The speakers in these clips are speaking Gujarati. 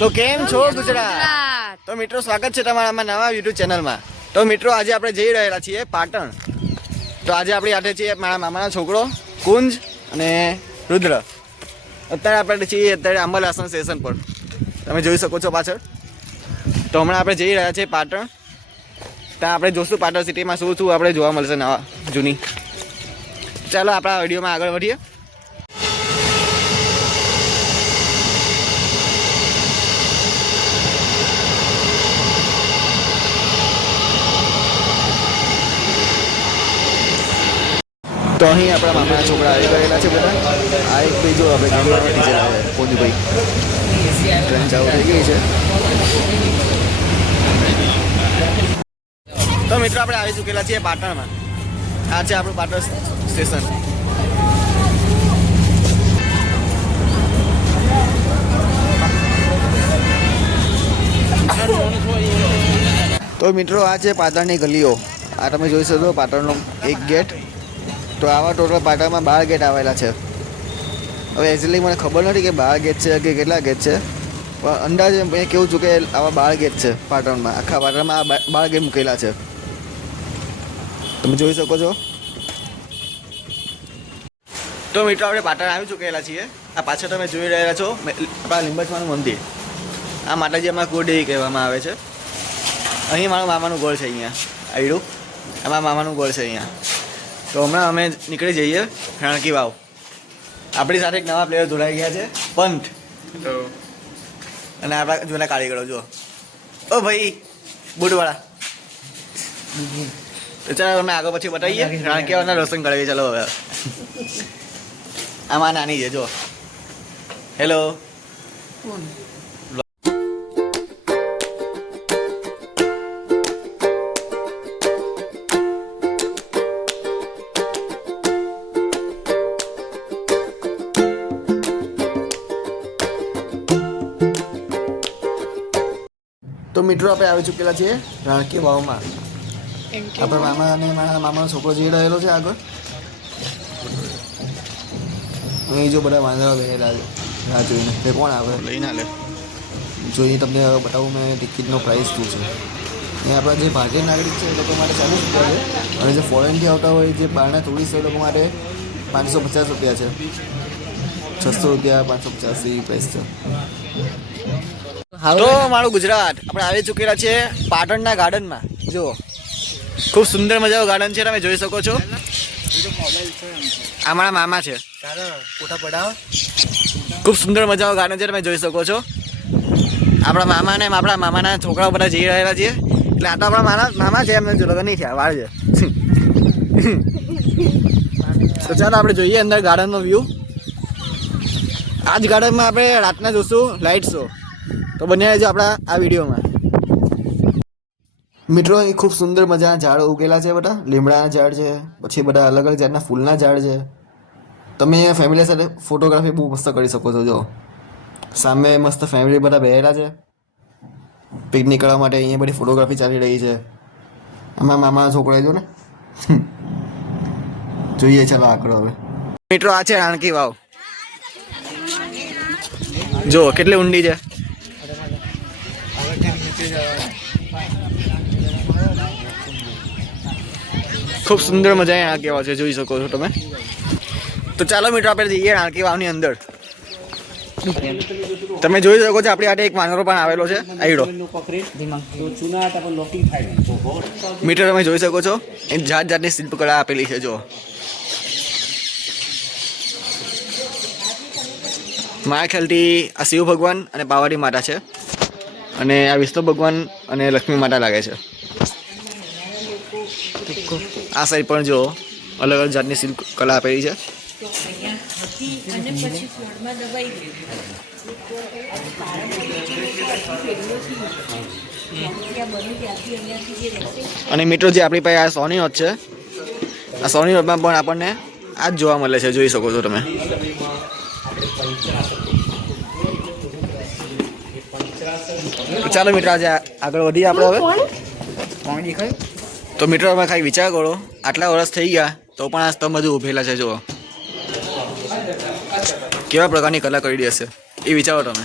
તો કેમ છો ગુજરાત? તો મિત્રો સ્વાગત છે તમારા નવા યુટ્યુબ ચેનલમાં. તો મિત્રો આજે આપણે જઈ રહેલા છીએ પાટણ. તો આજે આપણી સાથે છે મારા મામાનો છોકરો કુંજ અને રુદ્ર. અત્યારે આપણે છીએ અંબલ આસન સ્ટેશન પર, તમે જોઈ શકો છો પાછળ. તો હમણાં આપણે જઈ રહ્યા છીએ પાટણ. ત્યાં આપણે જોઈશું પાટણ સિટીમાં શું શું આપણે જોવા મળશે નવા જૂની. ચાલો આપણા વિડીયોમાં આગળ વધીએ. તો અહીં આપણા મામાના છોકરા આવી ગયેલા છે બધા. આ એક ભાઈ જો આપણે ગામડાના ટીચર આવે પોદીભાઈ. ટ્રેન ચાલુ થઈ ગઈ છે. તો મિત્રો આપણે આવી ચૂકેલા છીએ પાટણમાં. આ છે આપણું પાટણ સ્ટેશન. તો મિત્રો આ છે પાટણની ગલીઓ. આ તમે જોઈ શકો પાટણનો એક ગેટ. તો આવા ટોટલ પાટણમાં 12 ગેટ આવેલા છે. હવે એકચ્યુઅલી મને ખબર નથી કે 12 ગેટ છે કે કેટલા ગેટ છે, પણ અંદાજે મેં કેવું છું કે આવા 12 ગેટ છે પાટણમાં. આખા પાટણમાં આ 12 ગેટ મૂકેલા છે, તમે જોઈ શકો છો. તો મિત્રો આપણે પાટણ આવી ચૂકેલા છીએ. આ પાછળ તમે જોઈ રહ્યા છો આપણા લીંબચમાનું મંદિર. આ માતાજી અમારા કુળદેવી કહેવામાં આવે છે. અહીં મારા મામાનું ઘર છે. અહીંયા આયડું અમારા મામાનું ઘર છે અહીંયા. તો હમણાં અમે નીકળી જઈએ રાણકી વાવ. આપણી સાથે એક નવા પ્લેયર જોડાઈ ગયા છે, પંથ. અને આપણા જૂના કારીગરો જો. ઓ ભાઈ બુટવાળા. તો ચાલો અમે આગળ પછી બતાવીએ. રાણકી વાવના દર્શન કરાવીએ. ચાલો હવે. આમાં નાની છે જો. હેલો. તો મિત્રો આપણે આવી ચૂકેલા છીએ રાણકી વાવમાં. આપણે મામા અને મારા મામાનો છોકરો જઈ રહેલો છે આગળ. અહીં જો બધા વાંદરા બેઠેલા છે રાહ જોઈને. તે કોણ આવે લઈને આલે જોઈએ તમને બતાવું મેં ટિકિટનો પ્રાઇસ શું છે. અહીં આપણા જે ભારતીય નાગરિક છે એ લોકો માટે 40 રૂપિયા છે, અને જે ફોરેનથી આવતા હોય જે બહારના ટુરિસ્ટ એ લોકો માટે 550 રૂપિયા છે. 600 રૂપિયા 550 પ્રાઇસ છે. તો મારું ગુજરાત આપણે આવી ચૂકેલા છે પાટણના ગાર્ડનમાં. જો ખૂબ સુંદર મજાનું ગાર્ડન છે, તમે જોઈ શકો છો. આ મારા મામા છે. ખૂબ સુંદર મજાનું ગાર્ડન છે, તમે જોઈ શકો છો. આપણા મામા ને આપણા મામાના છોકરાઓ બધા જઈ રહેલા છીએ. એટલે આ તો આપણા મામા છે, એમને લગ્ન નહીં થયા, વાર છે. તો ચાલો આપણે જોઈએ અંદર ગાર્ડનનો વ્યૂ. આ જ ગાર્ડનમાં આપણે રાતના જોઈશું લાઇટ શો. તો બન્યા રહેજો આપણા આ વિડીયોમાં. મિત્રો અહીં ખૂબ સુંદર મજાના ઝાડ ઉગેલા છે બધા. લીમડાના ઝાડ છે, પછી બધા અલગ અલગ જાતના ફૂલના ઝાડ છે. તમે અહીંયા ફેમિલી સાથે ફોટોગ્રાફી બહુ મસ્ત કરી શકો છો. જો સામે મસ્ત ફેમિલી બધા બેઠેલા છે પિકનિક કરવા માટે. અહીંયા બધી ફોટોગ્રાફી ચાલી રહી છે. આમાં મામાના છોકરા જો ને. જોઈએ ચાલો આગળ હવે. મિત્રો આ છે રાણકી વાવ. જો કેટલી ઊંડી છે. ખૂબ સુંદર મજા રાણકી વાવ છે, જોઈ શકો છો તમે. તો ચાલો મિત્રો આપણે જઈએ રાણકી વાવની અંદર. તમે જોઈ શકો છો આપણી હાથે એક વાનરો પણ આવેલો છે આઈડો. મિત્રો તમે જોઈ શકો છો એ જાત જાતની શિલ્પકળા આપેલી છે. જો મારા ખ્યાલથી આ શિવ ભગવાન અને પાર્વતી માતા છે, અને આ વિષ્ણુ ભગવાન અને લક્ષ્મી માતા લાગે છે. આ સાઈડ પણ જો અલગ અલગ જાતની શિલ્પકલા આપેલી છે. અને મિત્રો જે આપણી પાસે આ સોની નોટ છે, આ સોની નોટમાં પણ આપણને આ જ જોવા મળે છે, જોઈ શકો છો તમે. ચાલો મિત્રો આજે આગળ વધીએ આપણે હવે. તો મિત્રો તમે ખાલી વિચાર કરો, આટલા વર્ષ થઈ ગયા તો પણ આ સ્તંભ બધું ઉભેલા છે. જુઓ કેવા પ્રકારની કલા કરી હશે એ વિચારો તમે.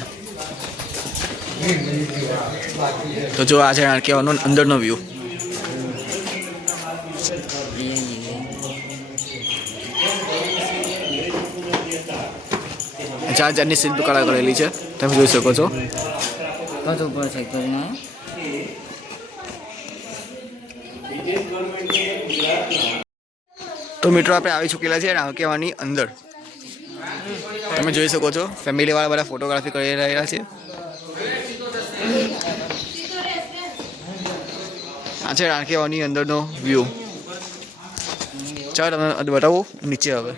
તો જો આ છે રાણકીવાવનો અંદરનો વ્યૂ. ચાર જાતની શિલ્પકળા કરેલી છે, તમે જોઈ શકો છો. તો મિત્રો આપણે આવી ચૂકેલા છે રાણકીવાવની અંદર. તમે જોઈ શકો છો ફેમિલીવાળા બધા ફોટોગ્રાફી કરી રહ્યા છે. આ છે રાણકીવાવની અંદરનો વ્યૂ. ચાલો તમે બતાવો નીચે. હવે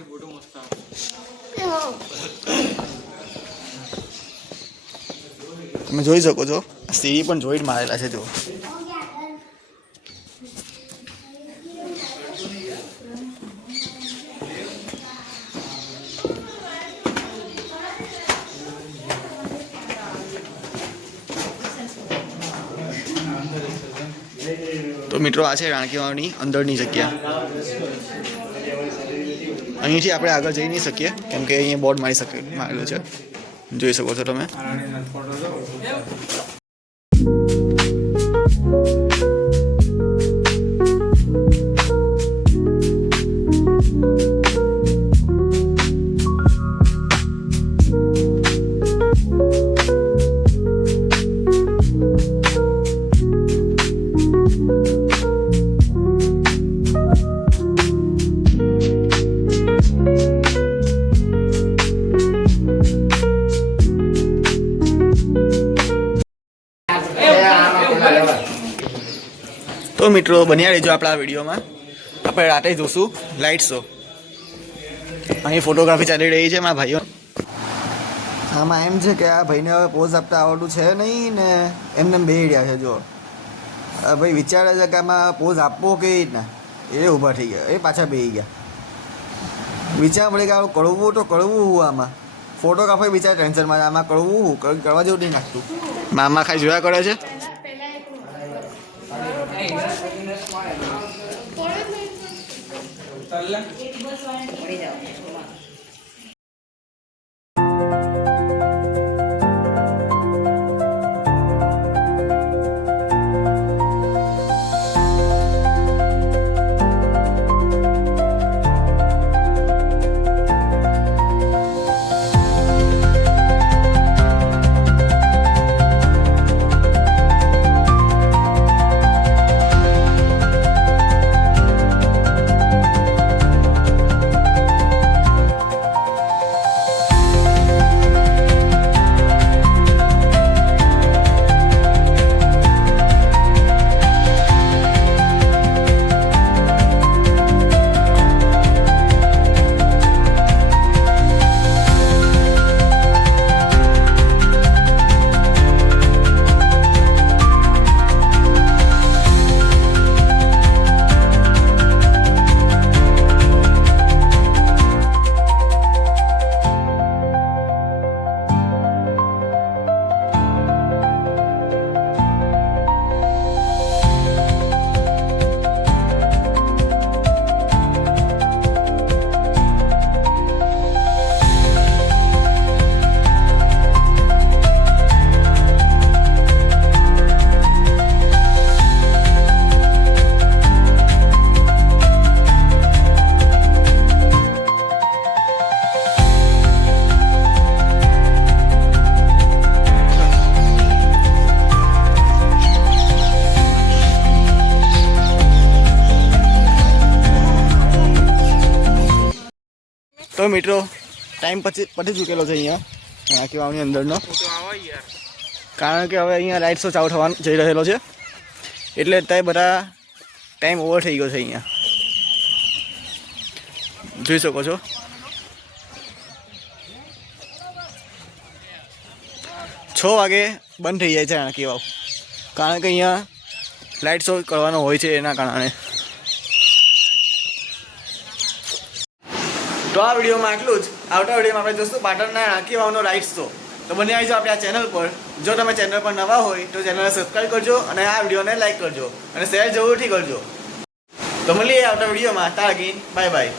તમે જોઈ શકો છો સીડી પણ જોઈન્ટ મારેલા છે. જો તો મિત્રો આ છે રાણકીવાવની અંદરની જગ્યા. અહીંથી આપણે આગળ જઈ નહીં શકીએ કેમ કે અહીંયા બોર્ડ મારેલું છે, જોઈ શકો છો તમે. તો મિત્રો બન્યા રહેજો આપણા વિડીયોમાં. આપણે રાતે જોશું લાઇટ શો. અહીં ફોટોગ્રાફી ચાલી રહી છે મારા ભાઈઓ. આમાં એમ છે કે આ ભાઈને હવે પોઝ આપતા આવડતું છે નહીં ને એમને બેસી રહ્યા છે. જો ભાઈ વિચારે છે કે આમાં પોઝ આપવો કે રીતના, એ ઊભા થઈ ગયા, એ પાછા બેસી ગયા. વિચાર પડે કે આવું કરવું તો કરવું હું આમાં. ફોટોગ્રાફર વિચાર ટેન્શનમાં, આમાં કરવું હું કરવા જેવું નહીં નાખતું. મામા ખાઈ જોયા કરે છે. તો મિત્રો ટાઈમ પતી ચૂકેલો છે અહીંયા રાણકીવાવની અંદરનો. કારણ કે હવે અહીંયા લાઇટ શો ચાલુ થવાનો જઈ રહેલો છે, એટલે અત્યારે બધા ટાઈમ ઓવર થઈ ગયો છે. અહીંયા જોઈ શકો છો. છ વાગે બંધ થઈ જાય છે રાણકીવાવ, કારણ કે અહીંયા લાઇટ શો કરવાનો હોય છે એના કારણે. તો આ વિડીયોમાં આટલું જ. આવતા વિડીયોમાં આપણે જોઈશું પાટણના રાણકીવાવનો લાઇટ શો. તો બને આવીજો આપણે આ ચેનલ પર. જો તમે ચેનલ પર નવા હોય તો ચેનલને સબસ્ક્રાઈબ કરજો અને આ વિડીયોને લાઈક કરજો અને શેર જરૂરથી કરજો. તો મળીએ આવતા વિડીયોમાં. તાગીન બાય બાય.